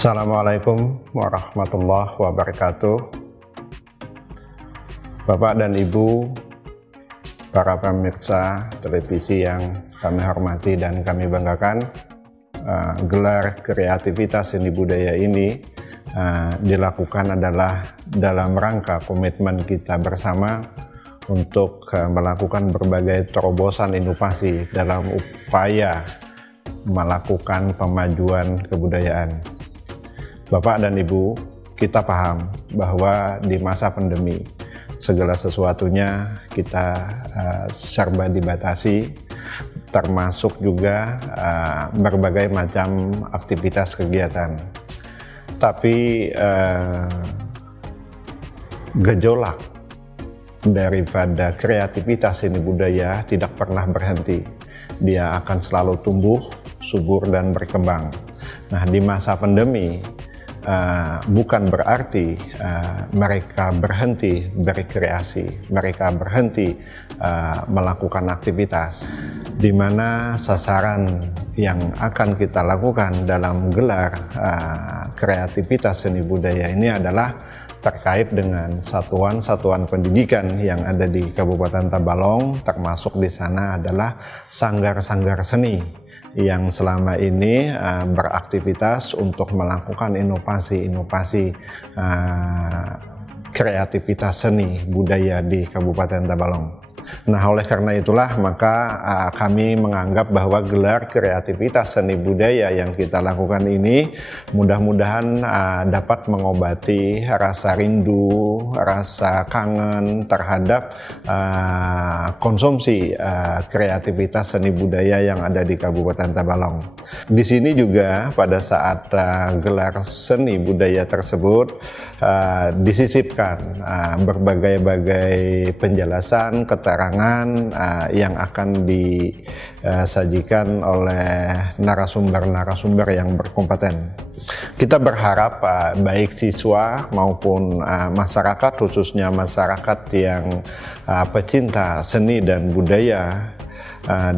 Assalamualaikum warahmatullahi wabarakatuh. Bapak dan Ibu, para pemirsa televisi yang kami hormati dan kami banggakan, gelar kreativitas seni budaya ini dilakukan adalah dalam rangka komitmen kita bersama untuk melakukan berbagai terobosan inovasi dalam upaya melakukan pemajuan kebudayaan. Bapak dan Ibu, kita paham bahwa di masa pandemi segala sesuatunya kita serba dibatasi, termasuk juga berbagai macam aktivitas kegiatan. Tapi gejolak daripada kreativitas seni budaya tidak pernah berhenti. Dia akan selalu tumbuh, subur, dan berkembang. Nah, di masa pandemi bukan berarti mereka berhenti berkreasi, mereka berhenti melakukan aktivitas, di mana sasaran yang akan kita lakukan dalam gelar kreativitas seni budaya ini adalah terkait dengan satuan-satuan pendidikan yang ada di Kabupaten Tabalong, termasuk di sana adalah sanggar-sanggar seni yang selama ini beraktivitas untuk melakukan inovasi-inovasi kreativitas seni budaya di Kabupaten Tabalong. Nah, oleh karena itulah maka kami menganggap bahwa gelar kreativitas seni budaya yang kita lakukan ini mudah-mudahan dapat mengobati rasa rindu, rasa kangen terhadap konsumsi kreativitas seni budaya yang ada di Kabupaten Tabalong. Di sini juga pada saat gelar seni budaya tersebut disisipkan berbagai-bagai penjelasan, keterangan yang akan disajikan oleh narasumber-narasumber yang berkompeten. Kita berharap baik siswa maupun masyarakat, khususnya masyarakat yang pecinta seni dan budaya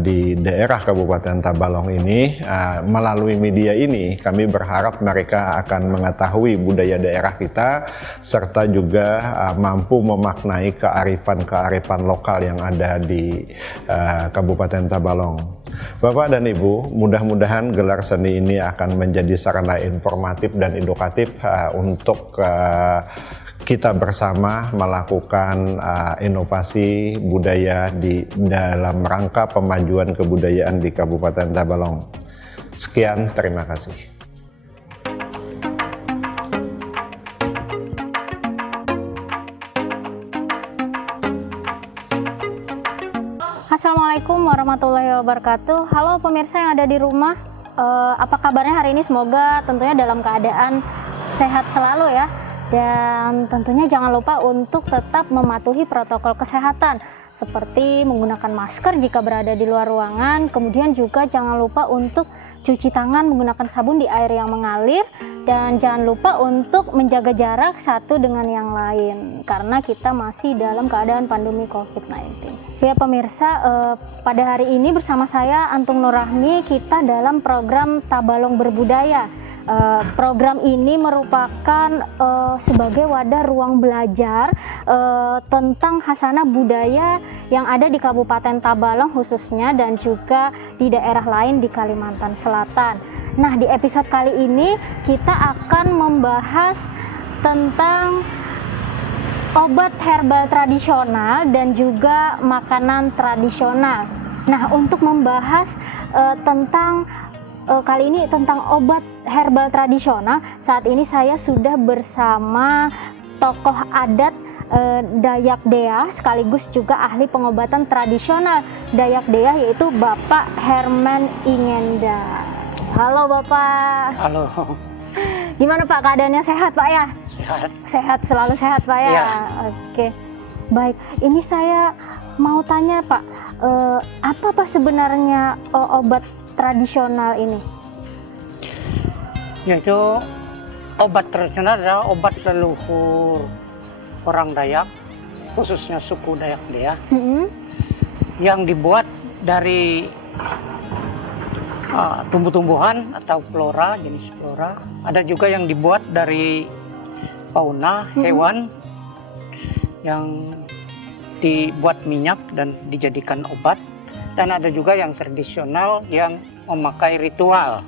di daerah Kabupaten Tabalong ini, melalui media ini kami berharap mereka akan mengetahui budaya daerah kita serta juga mampu memaknai kearifan-kearifan lokal yang ada di Kabupaten Tabalong. Bapak dan Ibu, mudah-mudahan gelar seni ini akan menjadi sarana informatif dan edukatif untuk kita bersama melakukan inovasi budaya di dalam rangka pemajuan kebudayaan di Kabupaten Tabalong. Sekian, terima kasih. Assalamualaikum warahmatullahi wabarakatuh. Halo pemirsa yang ada di rumah, apa kabarnya hari ini? Semoga tentunya dalam keadaan sehat selalu ya. Dan tentunya jangan lupa untuk tetap mematuhi protokol kesehatan seperti menggunakan masker jika berada di luar ruangan, kemudian juga jangan lupa untuk cuci tangan menggunakan sabun di air yang mengalir, dan jangan lupa untuk menjaga jarak satu dengan yang lain karena kita masih dalam keadaan pandemi COVID-19. Ya pemirsa, pada hari ini bersama saya Antung Nurrahmi, kita dalam program Tabalong Berbudaya. Program ini merupakan sebagai wadah ruang belajar tentang khasanah budaya yang ada di Kabupaten Tabalong khususnya dan juga di daerah lain di Kalimantan Selatan. Nah, di episode kali ini kita akan membahas tentang obat herbal tradisional dan juga makanan tradisional. Nah, untuk membahas tentang kali ini tentang obat herbal tradisional, saat ini saya sudah bersama tokoh adat Dayak Dea sekaligus juga ahli pengobatan tradisional Dayak Dea, yaitu Bapak Herman Ingenda. Halo Bapak. Halo. Gimana Pak, keadaannya sehat Pak ya? Sehat. Sehat, selalu sehat Pak ya? Ya. Oke, baik. Ini saya mau tanya Pak, apa Pak sebenarnya obat tradisional ini? Yaitu obat tradisional adalah obat leluhur orang Dayak, khususnya suku Dayak Dea, yang dibuat dari tumbuh-tumbuhan atau flora, jenis flora. Ada juga yang dibuat dari fauna, hewan yang dibuat minyak dan dijadikan obat. Dan ada juga yang tradisional yang memakai ritual.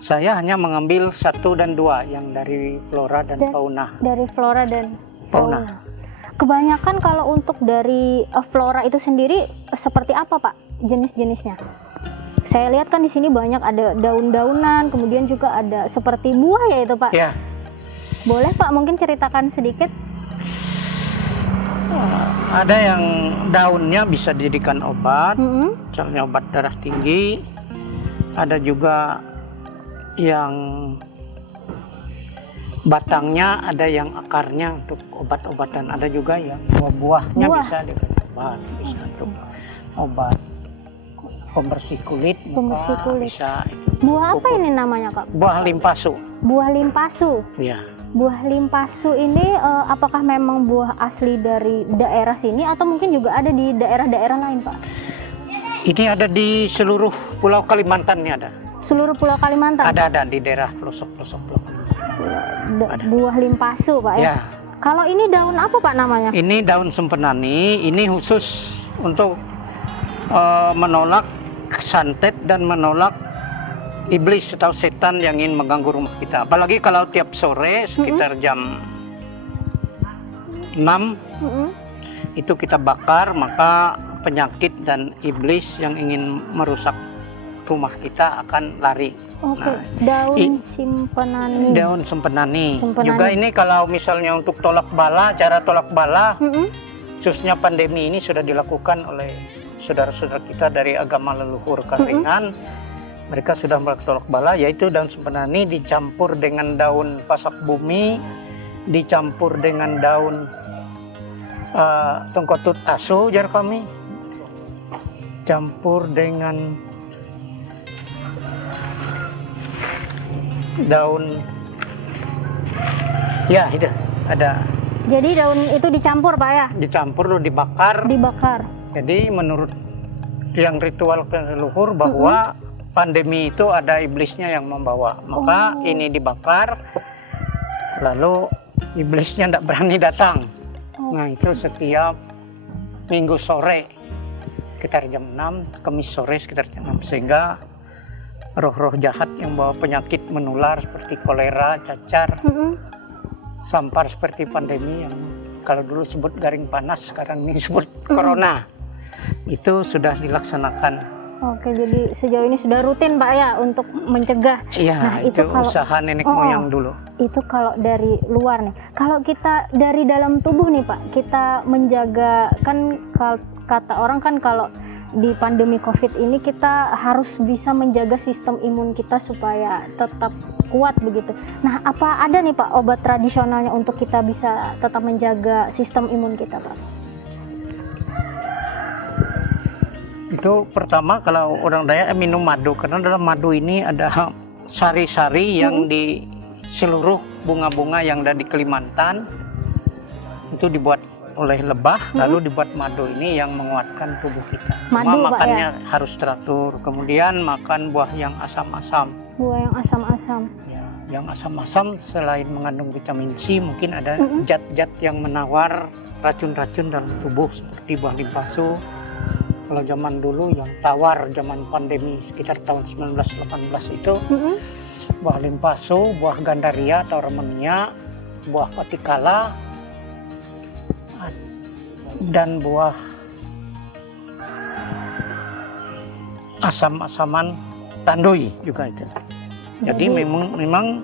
Saya hanya mengambil 1 dan 2 yang dari flora dan fauna. Dari flora dan Fauna. Kebanyakan kalau untuk dari flora itu sendiri seperti apa Pak jenis-jenisnya? Saya lihat kan di sini banyak ada daun-daunan, kemudian juga ada seperti buah ya itu Pak. Ya. Boleh Pak mungkin ceritakan sedikit? Ada yang daunnya bisa dijadikan obat, misalnya obat darah tinggi. Ada juga yang batangnya, ada yang akarnya untuk obat-obatan. Ada juga yang buah-buahnya bisa dijadikan obat, bisa untuk obat pembersih kulit, Pembersih kulit. bisa. Buah apa ini namanya Kak? Buah limpasu. Buah limpasu. Ya. Buah limpasu ini apakah memang buah asli dari daerah sini atau mungkin juga ada di daerah-daerah lain Pak? Ini ada di seluruh Pulau Kalimantan nih ada. Seluruh Pulau Kalimantan? Ada di daerah pelosok-pelosok Pulau Kalimantan. Buah limpasu Pak ya? Ya. Kalau ini daun apa Pak namanya? Ini daun sempenani, ini khusus untuk menolak santet dan menolak iblis atau setan yang ingin mengganggu rumah kita. Apalagi kalau tiap sore sekitar jam 6 itu kita bakar, maka penyakit dan iblis yang ingin merusak rumah kita akan lari. Oke, Nah, daun simpenani. Daun sempenani. Sempenani. Juga ini kalau misalnya untuk tolak bala, cara tolak bala, khususnya pandemi ini sudah dilakukan oleh saudara-saudara kita dari agama leluhur Karingan. Mereka sudah melakukan tolak bala, yaitu daun sempenani dicampur dengan daun pasak bumi, dicampur dengan daun tengkotut asu, jar kami, campur dengan daun, ya itu ada. Jadi daun itu dicampur Pak ya? Dicampur lalu dibakar. Dibakar. Jadi menurut yang ritual leluhur bahwa pandemi itu ada iblisnya yang membawa, maka ini dibakar, lalu iblisnya tidak berani datang. Nah itu setiap minggu sore sekitar jam 6, Kamis sore sekitar jam 6, sehingga roh-roh jahat yang bawa penyakit menular seperti kolera, cacar, sampar seperti pandemi yang kalau dulu sebut garing panas, sekarang ini sebut corona, itu sudah dilaksanakan. Oke, jadi sejauh ini sudah rutin Pak ya untuk mencegah. Iya, nah, itu kalau, usaha nenek moyang dulu. Itu kalau dari luar nih. Kalau kita dari dalam tubuh nih Pak, kita menjaga, kan kata orang kan kalau di pandemi COVID ini kita harus bisa menjaga sistem imun kita supaya tetap kuat begitu. Nah, apa ada nih Pak obat tradisionalnya untuk kita bisa tetap menjaga sistem imun kita Pak? Itu pertama kalau orang Dayak minum madu, karena dalam madu ini ada sari-sari yang di seluruh bunga-bunga yang ada di Kalimantan itu dibuat oleh lebah, lalu dibuat madu ini yang menguatkan tubuh kita. Madu, cuma makannya Pak, ya? harus teratur. Kemudian makan buah yang asam-asam. Buah yang asam-asam. Ya, yang asam-asam selain mengandung vitamin C, mungkin ada zat-zat yang menawar racun-racun dalam tubuh seperti buah limpasu. Kalau zaman dulu yang tawar zaman pandemi sekitar tahun 1918 itu buah limpasu, buah gandaria atau remonia, buah patikala, dan buah asam-asaman tandoi juga itu. Jadi memang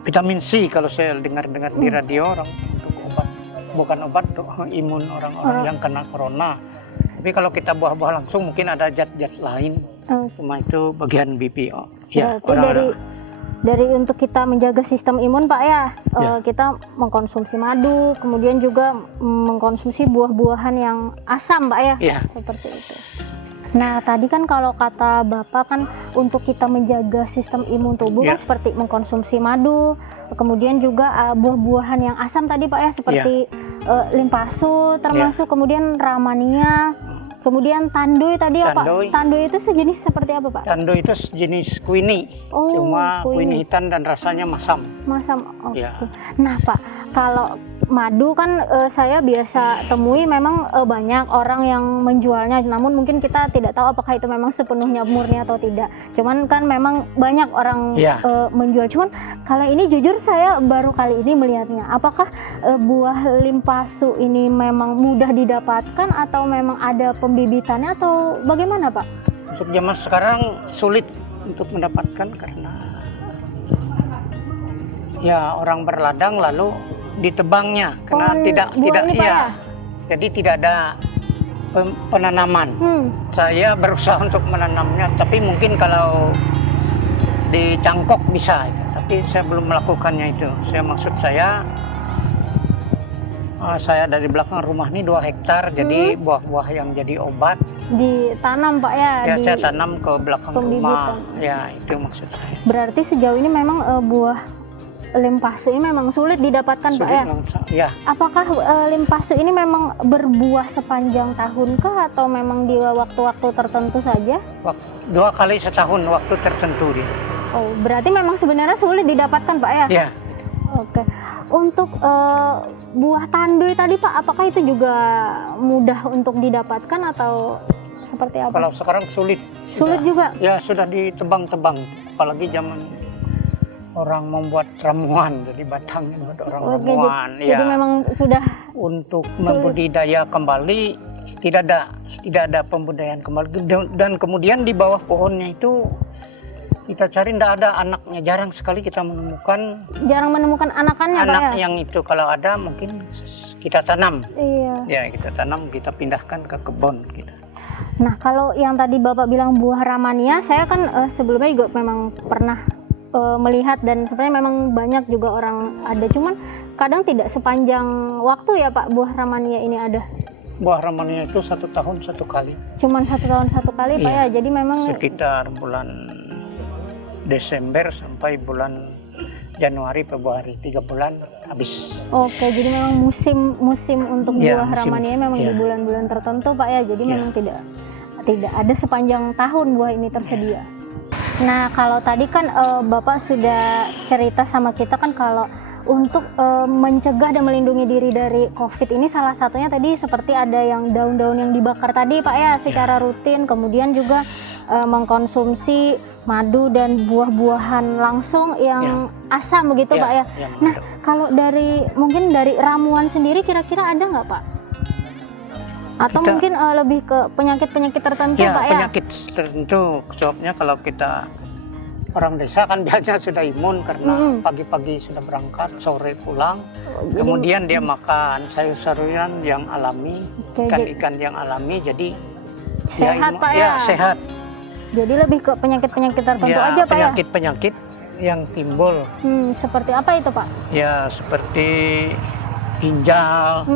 vitamin C kalau saya dengar-dengar di radio orang untuk obat, bukan obat untuk imun orang-orang yang kena corona. Tapi kalau kita buah-buah langsung mungkin ada zat-zat lain. Cuma itu bagian BPO. Ya, dari untuk kita menjaga sistem imun Pak ya, kita mengkonsumsi madu, kemudian juga mengkonsumsi buah-buahan yang asam Pak ya, seperti itu. Nah tadi kan kalau kata Bapak kan untuk kita menjaga sistem imun tubuh kan seperti mengkonsumsi madu, kemudian juga buah-buahan yang asam tadi Pak ya, seperti limpasu termasuk, kemudian ramania, Kemudian tandoy tadi ya Pak? Tandoy. Tandoy itu sejenis seperti apa Pak? Tandoy itu jenis kuini, Oh, cuma kuini. kuini hitam dan rasanya masam. Masam. Oke. Ya. Nah Pak, kalau madu kan saya biasa temui memang banyak orang yang menjualnya, namun mungkin kita tidak tahu apakah itu memang sepenuhnya murni atau tidak. Cuman kan memang banyak orang Ya. menjual. Cuman kalau ini jujur saya baru kali ini melihatnya. Apakah buah limpasu ini memang mudah didapatkan atau memang ada pembibitannya atau bagaimana Pak? Untuk zaman sekarang sulit untuk mendapatkan karena ya orang berladang lalu ditebangnya karena Pohon tidak buah ini, Pak, iya. ya? Jadi tidak ada penanaman. Saya berusaha untuk menanamnya, tapi mungkin kalau di cangkok bisa, tapi saya belum melakukannya itu. Maksud saya dari belakang rumah ini 2 hektar, jadi buah-buah yang jadi obat. Ditanam Pak ya? Ya saya tanam ke belakang rumah. pembibitan. Ya itu maksud saya. Berarti sejauh ini memang buah limpasu ini memang sulit didapatkan Pak ya? Ya. Apakah limpasu ini memang berbuah sepanjang tahun kah atau memang di waktu-waktu tertentu saja? 2 kali setahun waktu tertentu dia. Oh, berarti memang sebenarnya sulit didapatkan Pak ya? Ya. Oke. Untuk buah tandoy tadi Pak, apakah itu juga mudah untuk didapatkan atau seperti apa? Kalau sekarang sulit. Sulit juga? Ya sudah ditebang-tebang, apalagi zaman orang membuat ramuan, jadi batangnya buat orang Oke, ramuan. jadi memang sudah untuk membudidaya kembali tidak ada pembudayaan kembali, dan kemudian di bawah pohonnya itu kita cari tidak ada anaknya, jarang sekali kita menemukan. Jarang menemukan anakannya Pak Anak ya? yang itu, kalau ada mungkin kita tanam. Iya. Ya kita tanam, kita pindahkan ke kebun kita. Nah kalau yang tadi Bapak bilang buah ramania, saya kan sebelumnya juga memang pernah melihat dan sebenarnya memang banyak juga orang ada, cuman kadang tidak sepanjang waktu ya Pak buah ramania ini ada. Buah ramania itu 1 tahun 1 kali. Cuman 1 tahun 1 kali Pak Iya. ya, jadi memang Sekitar bulan Desember sampai bulan Januari Februari, 3 bulan habis. oke, jadi memang musim untuk Ya, buah musim. ramania memang di Ya. bulan-bulan tertentu Pak ya, jadi Ya. memang tidak ada sepanjang tahun buah ini tersedia. Nah kalau tadi kan Bapak sudah cerita sama kita kan kalau untuk mencegah dan melindungi diri dari COVID ini salah satunya tadi seperti ada yang daun-daun yang dibakar tadi Pak ya secara rutin, kemudian juga mengkonsumsi madu dan buah-buahan langsung yang asam begitu Pak ya. Nah kalau mungkin dari ramuan sendiri kira-kira ada nggak Pak? Atau mungkin lebih ke penyakit-penyakit tertentu Ya, Pak ya? penyakit tertentu. Sebabnya kalau kita orang desa kan biasanya sudah imun karena pagi-pagi sudah berangkat, sore pulang. Kemudian dia makan sayur-sayuran yang alami, ikan-ikan yang alami, jadi sehat Pak ya? Ya sehat. Jadi lebih ke penyakit-penyakit tertentu Ya, aja Pak ya? penyakit-penyakit yang timbul. Seperti apa itu Pak? Ya seperti ginjal,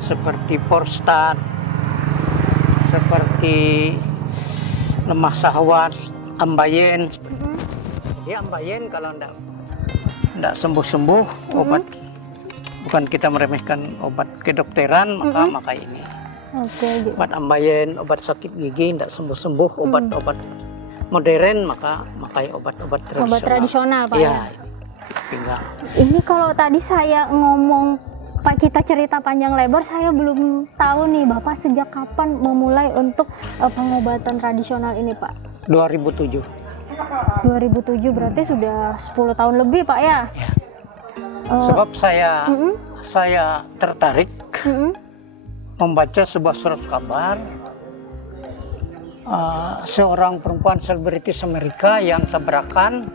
seperti prostat, seperti lemah syahwat, ambayen. Jadi ambayen kalau enggak sembuh-sembuh, obat, bukan kita meremehkan obat kedokteran, maka ini. Oke. Obat ambayen, obat sakit gigi enggak sembuh-sembuh, obat-obat modern, maka makai obat-obat tradisional. Obat tradisional Pak Ya, ya? pinggang. Ini kalau tadi saya ngomong Pak, kita cerita panjang lebar, saya belum tahu nih Bapak sejak kapan memulai untuk pengobatan tradisional ini Pak? 2007. 2007 berarti sudah 10 tahun lebih Pak ya? Ya. Sebab saya tertarik membaca sebuah surat kabar seorang perempuan selebritis Amerika yang tabrakan,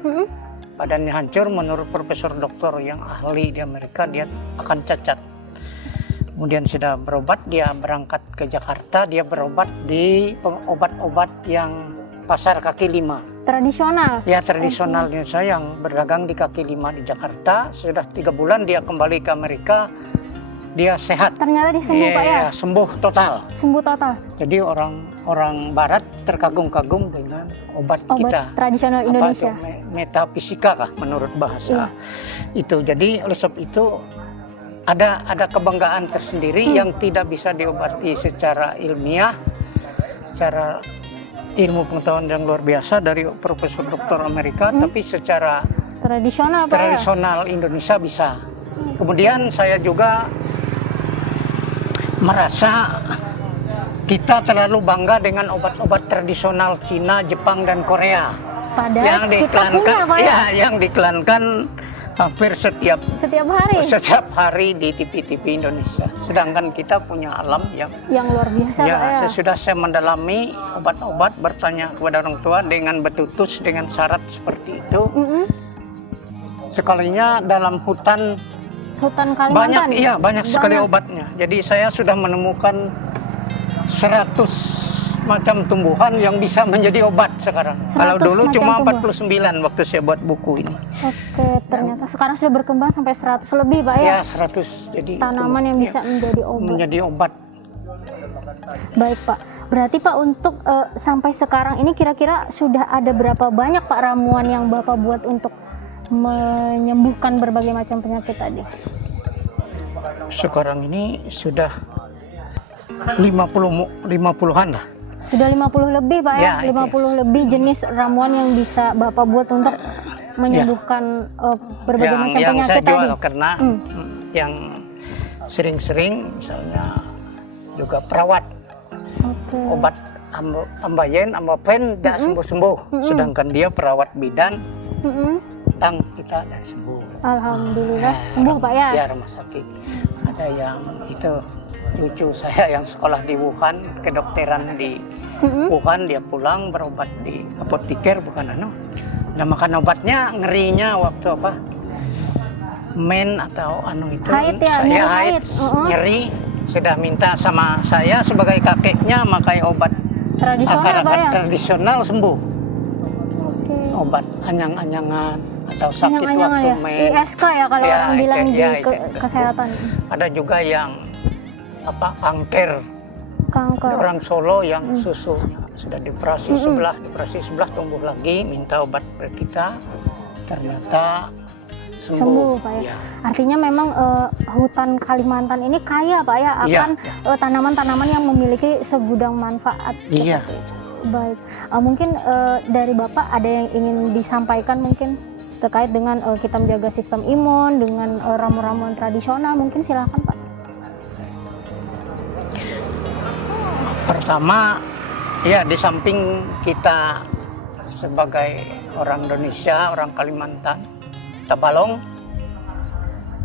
badannya hancur, menurut profesor doktor yang ahli di Amerika dia akan cacat. Kemudian sudah berobat, dia berangkat ke Jakarta, dia berobat di obat-obat yang pasar kaki 5. Tradisional? Ya, tradisional Indonesia yang berdagang di kaki 5 di Jakarta. Sudah 3 bulan dia kembali ke Amerika, dia sehat. Ternyata dia sembuh Pak ya? Sembuh total. Sembuh total? Jadi orang Barat terkagum-kagum dengan obat kita. Tradisional Indonesia? Metafisika kah menurut bahasa itu. Jadi oleh sebab itu ada kebanggaan tersendiri yang tidak bisa diobati secara ilmiah, secara ilmu pengetahuan yang luar biasa dari Profesor Doktor Amerika, tapi secara Tradisional Pak ya? tradisional Indonesia bisa. Kemudian saya juga merasa kita terlalu bangga dengan obat-obat tradisional Cina, Jepang, dan Korea Padahal yang kita punya Pak ya? yang diiklankan hampir setiap hari di TV-TV Indonesia. Sedangkan kita punya alam yang luar biasa Pak ya? Sesudah saya mendalami obat-obat, bertanya kepada orang tua dengan betutus dengan syarat seperti itu. Sekalinya dalam hutan Kalimantan banyak sekali obatnya. Jadi saya sudah menemukan 100 macam tumbuhan yang bisa menjadi obat sekarang. Kalau dulu cuma 49 waktu saya buat buku ini. Oke, ternyata sekarang sudah berkembang sampai 100 lebih Pak ya? Ya, 100. Jadi tanaman yang bisa menjadi obat. Baik Pak. Berarti Pak untuk sampai sekarang ini kira-kira sudah ada berapa banyak Pak ramuan yang Bapak buat untuk menyembuhkan berbagai macam penyakit tadi? Sekarang ini sudah 50-an lah. Sudah 50 lebih Pak ya? 50 lebih jenis ramuan yang bisa Bapak buat untuk menyembuhkan berbagai macam penyakit yang saya jual tadi. Karena yang sering-sering misalnya juga perawat. Obat ambayen, ambapen tidak sembuh-sembuh. Sedangkan dia perawat bidan, datang kita dan sembuh. Alhamdulillah sembuh Pak ya? Ya, rumah sakit. Ada yang itu cucu saya yang sekolah di Wuhan, kedokteran di Wuhan, dia pulang berobat di apoteker, bukan Nah, makan obatnya ngerinya waktu apa? Men atau itu. Haid ya, saya haid, nyeri. Sudah minta sama saya sebagai kakeknya makai obat tradisional tradisional sembuh. Obat anyang-anyangan atau sakit waktu men. ISK ya kalau orang bilang di kesehatan. Ada juga yang kanker. Orang Solo yang susunya sudah dioperasi sebelah tumbuh lagi, minta obat ke kita, ternyata sembuh Pak ya. Artinya memang hutan Kalimantan ini kaya Pak ya akan tanaman-tanaman yang memiliki segudang manfaat. Iya. Baik, mungkin dari Bapak ada yang ingin disampaikan mungkin terkait dengan kita menjaga sistem imun dengan ramu-ramuan tradisional, mungkin silakan Pak. Pertama, ya di samping kita sebagai orang Indonesia, orang Kalimantan, Tabalong,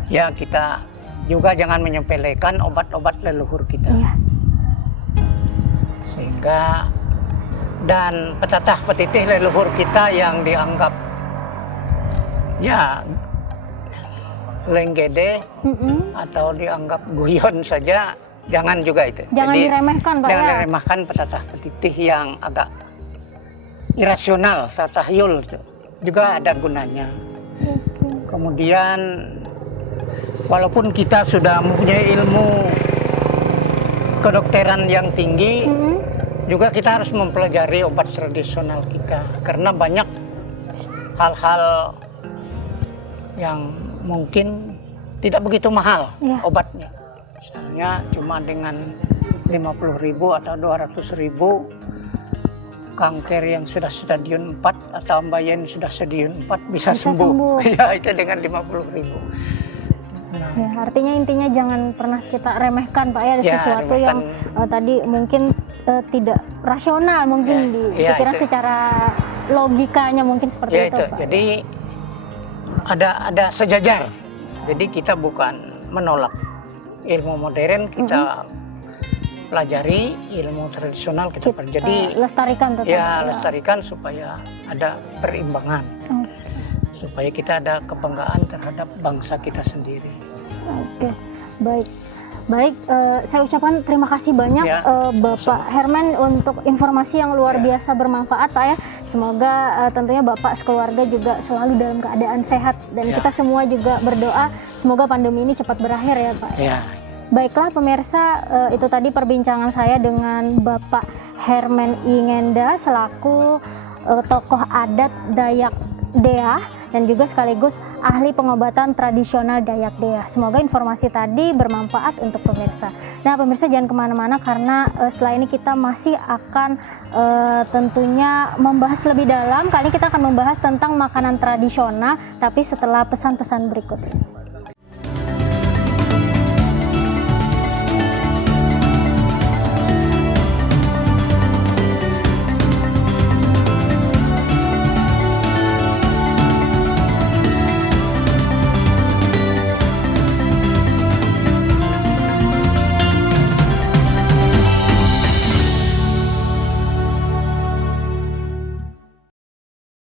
ya kita juga jangan menyepelekan obat-obat leluhur kita. Iya. Sehingga dan petatah petitih leluhur kita yang dianggap ya lenggede atau dianggap guyon saja, jangan juga itu. Jangan diremehkan Pak jangan ya? diremehkan petatah petitih yang agak irasional, tatahayul juga ada gunanya. Kemudian walaupun kita sudah mempunyai ilmu kedokteran yang tinggi, juga kita harus mempelajari obat tradisional kita karena banyak hal-hal yang mungkin tidak begitu mahal obatnya. Misalnya cuma dengan 50.000 atau 200.000 kanker yang sudah stadium 4 atau ambayen sudah stadium 4 bisa sembuh. Ya, itu dengan 50.000. Nah, ya, artinya intinya jangan pernah kita remehkan Pak ya, sesuatu yang tadi mungkin tidak rasional, mungkin dikira secara logikanya mungkin seperti itu Pak. Jadi ada sejajar. Jadi kita bukan menolak ilmu modern, kita pelajari ilmu tradisional, kita pelajari, lestarikan tetap. Ya, lestarikan supaya ada perimbangan. Supaya kita ada kebanggaan terhadap bangsa kita sendiri. Oke, baik. Baik, saya ucapkan terima kasih banyak Bapak Herman untuk informasi yang luar biasa bermanfaat Pak ya. Semoga tentunya Bapak sekeluarga juga selalu dalam keadaan sehat dan kita semua juga berdoa semoga pandemi ini cepat berakhir ya Pak. Ya. Baiklah pemirsa, itu tadi perbincangan saya dengan Bapak Herman Ingenda selaku tokoh adat Dayak Deah dan juga sekaligus ahli pengobatan tradisional Dayak Dea. Semoga informasi tadi bermanfaat untuk pemirsa. Nah pemirsa jangan kemana-mana karena setelah ini kita masih akan tentunya membahas lebih dalam. Kali ini kita akan membahas tentang makanan tradisional tapi setelah pesan-pesan berikut ini.